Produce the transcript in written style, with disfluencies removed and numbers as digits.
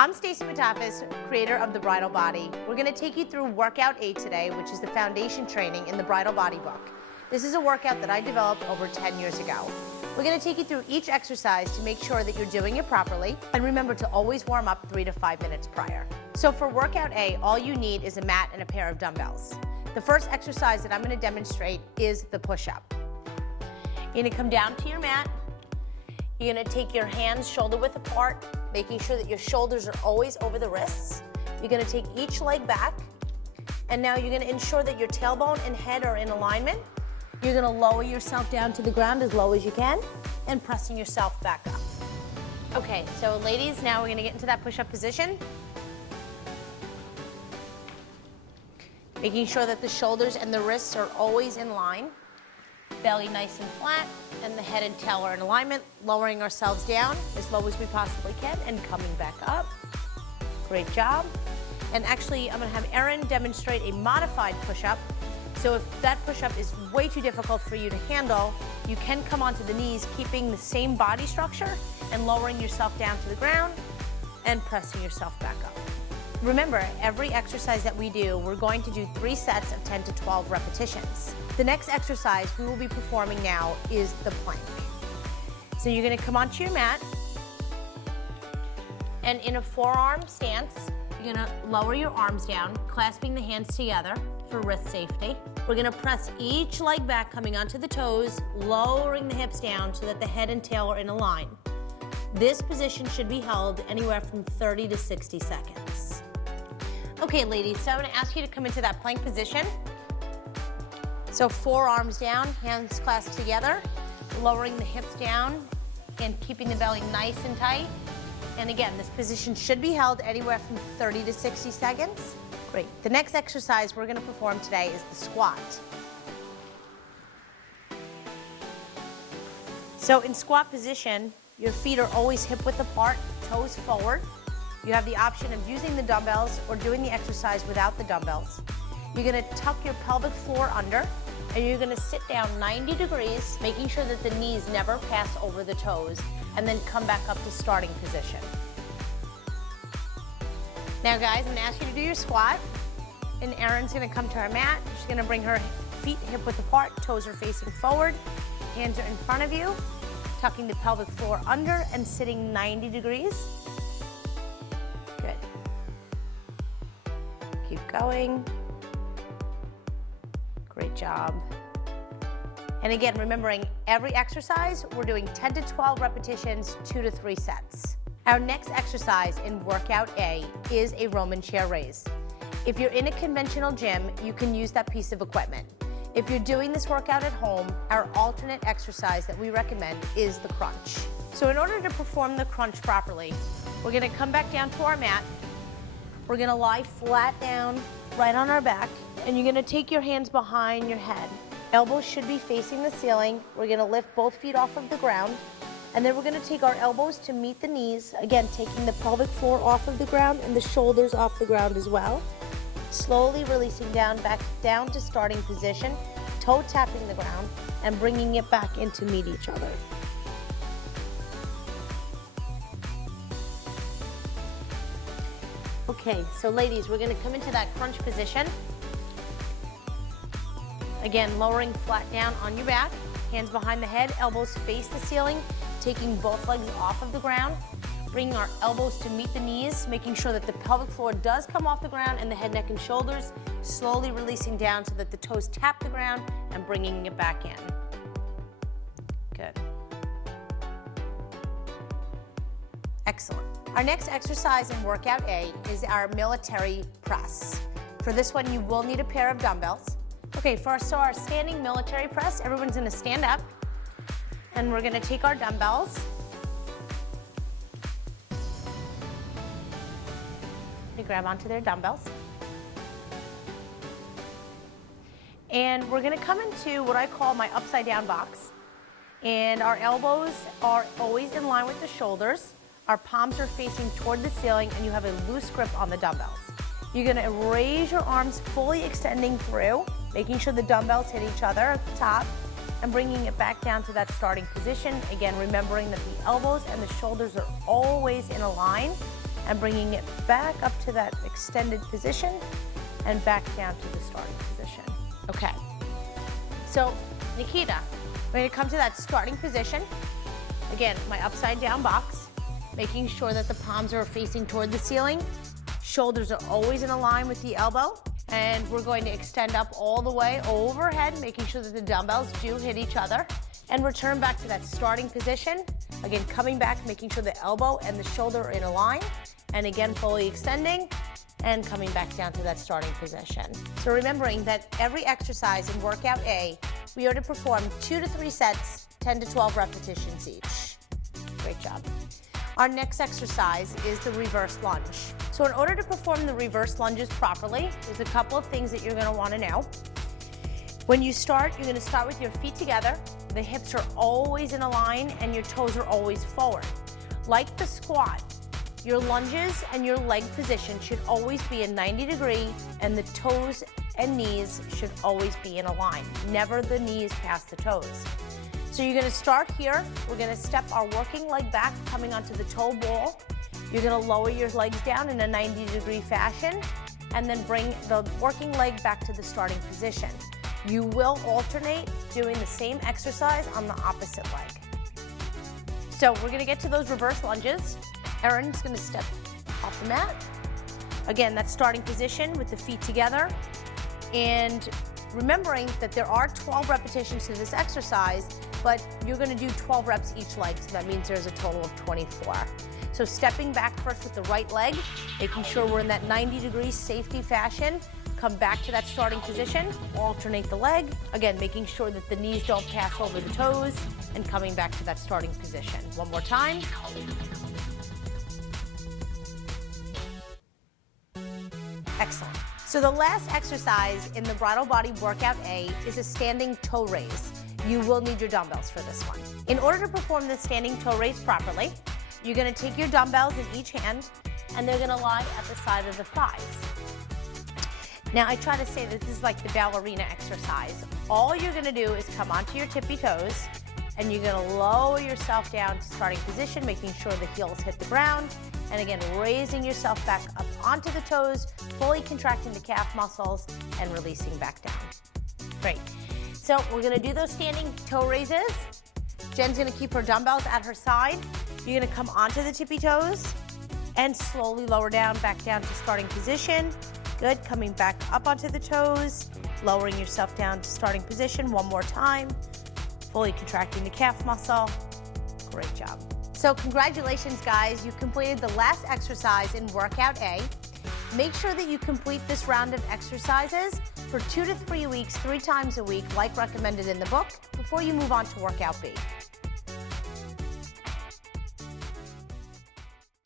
I'm Stacey Matafis, creator of the Bridal Body. We're going to take you through Workout 8 today, which is the foundation training in the Bridal Body book. This is a workout that I developed over 10 years ago. We're going to take you through each exercise to make sure that you're doing it properly, and remember to always warm up 3 to 5 minutes prior. So for Workout A, all you need is a mat and a pair of dumbbells. The first exercise that I'm going to demonstrate is the push-up. You're going to come down to your mat. You're going to take your hands shoulder width apart, making sure that your shoulders are always over the wrists. You're going to take each leg back, and now you're going to ensure that your tailbone and head are in alignment. You're going to lower yourself down to the ground as low as you can, and pressing yourself back up. Okay, so ladies, now we're going to get into that push-up position. Making sure that the shoulders and the wrists are always in line. Belly nice and flat, and the head and tail are in alignment, lowering ourselves down as low as we possibly can and coming back up. Great job. And actually, I'm going to have Erin demonstrate a modified push-up. So if that push-up is way too difficult for you to handle, you can come onto the knees, keeping the same body structure and lowering yourself down to the ground and pressing yourself back up. Remember, every exercise that we do, we're going to do 3 sets of 10 to 12 repetitions. The next exercise we will be performing now is the plank. So you're going to come onto your mat, and in a forearm stance, you're going to lower your arms down, clasping the hands together for wrist safety. We're going to press each leg back, coming onto the toes, lowering the hips down so that the head and tail are in a line. This position should be held anywhere from 30 to 60 seconds. Okay, ladies, so I'm going to ask you to come into that plank position. So forearms down, hands clasped together, lowering the hips down and keeping the belly nice and tight. And again, this position should be held anywhere from 30 to 60 seconds. Great. The next exercise we're going to perform today is the squat. So in squat position, your feet are always hip width apart, toes forward. You have the option of using the dumbbells or doing the exercise without the dumbbells. You're going to tuck your pelvic floor under, and you're going to sit down 90 degrees, making sure that the knees never pass over the toes, and then come back up to starting position. Now guys, I'm going to ask you to do your squat, and Erin's going to come to our mat. She's going to bring her feet hip width apart, toes are facing forward, hands are in front of you, tucking the pelvic floor under and sitting 90 degrees. Good. Keep going. Great job. And again, remembering every exercise, we're doing 10 to 12 repetitions, 2 to 3 sets. Our next exercise in Workout A is a Roman chair raise. If you're in a conventional gym, you can use that piece of equipment. If you're doing this workout at home, our alternate exercise that we recommend is the crunch. So in order to perform the crunch properly, we're going to come back down to our mat. We're going to lie flat down, right on our back, and you're going to take your hands behind your head. Elbows should be facing the ceiling. We're going to lift both feet off of the ground, and then we're going to take our elbows to meet the knees, again taking the pelvic floor off of the ground and the shoulders off the ground as well. Slowly releasing down, back down to starting position, toe tapping the ground, and bringing it back in to meet each other. Okay, so ladies, we're going to come into that crunch position. Again, lowering flat down on your back, hands behind the head, elbows face the ceiling, taking both legs off of the ground, bringing our elbows to meet the knees, making sure that the pelvic floor does come off the ground and the head, neck, and shoulders, slowly releasing down so that the toes tap the ground and bringing it back in. Good. Excellent. Our next exercise in Workout A is our military press. For this one, you will need a pair of dumbbells. Okay, so our standing military press, everyone's going to stand up, and we're going to take our dumbbells. They grab onto their dumbbells. And we're going to come into what I call my upside down box. And our elbows are always in line with the shoulders. Our palms are facing toward the ceiling, and you have a loose grip on the dumbbells. You're going to raise your arms, fully extending through, making sure the dumbbells hit each other at the top, and bringing it back down to that starting position. Again, remembering that the elbows and the shoulders are always in a line, and bringing it back up to that extended position and back down to the starting position. Okay, so Nikita, we're gonna come to that starting position. Again, my upside down box, making sure that the palms are facing toward the ceiling. Shoulders are always in a line with the elbow. And we're going to extend up all the way overhead, making sure that the dumbbells do hit each other. And return back to that starting position. Again, coming back, making sure the elbow and the shoulder are in a line. And again, fully extending and coming back down to that starting position. So remembering that every exercise in workout A, we are to perform 2 to 3 sets, 10 to 12 repetitions each. Great job. Our next exercise is the reverse lunge. So in order to perform the reverse lunges properly, there's a couple of things that you're gonna wanna know. When you start, you're gonna start with your feet together. The hips are always in a line and your toes are always forward. Like the squat, your lunges and your leg position should always be a 90-degree and the toes and knees should always be in a line. Never the knees past the toes. So you're gonna start here. We're gonna step our working leg back, coming onto the toe ball. You're gonna lower your legs down in a 90-degree fashion and then bring the working leg back to the starting position. You will alternate doing the same exercise on the opposite leg. So we're gonna get to those reverse lunges. Erin's gonna step off the mat. Again, that starting position with the feet together. And remembering that there are 12 repetitions to this exercise, but you're gonna do 12 reps each leg, so that means there's a total of 24. So stepping back first with the right leg, making sure we're in that 90-degree safety fashion, come back to that starting position, alternate the leg, again, making sure that the knees don't pass over the toes, and coming back to that starting position. One more time. Excellent. So the last exercise in the Bridal Body Workout A is a standing toe raise. You will need your dumbbells for this one. In order to perform the standing toe raise properly, you're gonna take your dumbbells in each hand and they're gonna lie at the side of the thighs. Now I try to say that this is like the ballerina exercise. All you're gonna do is come onto your tippy toes and you're gonna lower yourself down to starting position, making sure the heels hit the ground. And again, raising yourself back up onto the toes, fully contracting the calf muscles and releasing back down. Great. So we're gonna do those standing toe raises. Jen's gonna keep her dumbbells at her side. You're gonna come onto the tippy toes and slowly lower down, back down to starting position. Good, coming back up onto the toes, lowering yourself down to starting position one more time. Fully contracting the calf muscle. Great job. So congratulations guys, you completed the last exercise in workout A. Make sure that you complete this round of exercises for 2 to 3 weeks, 3 times a week, like recommended in the book, before you move on to workout B.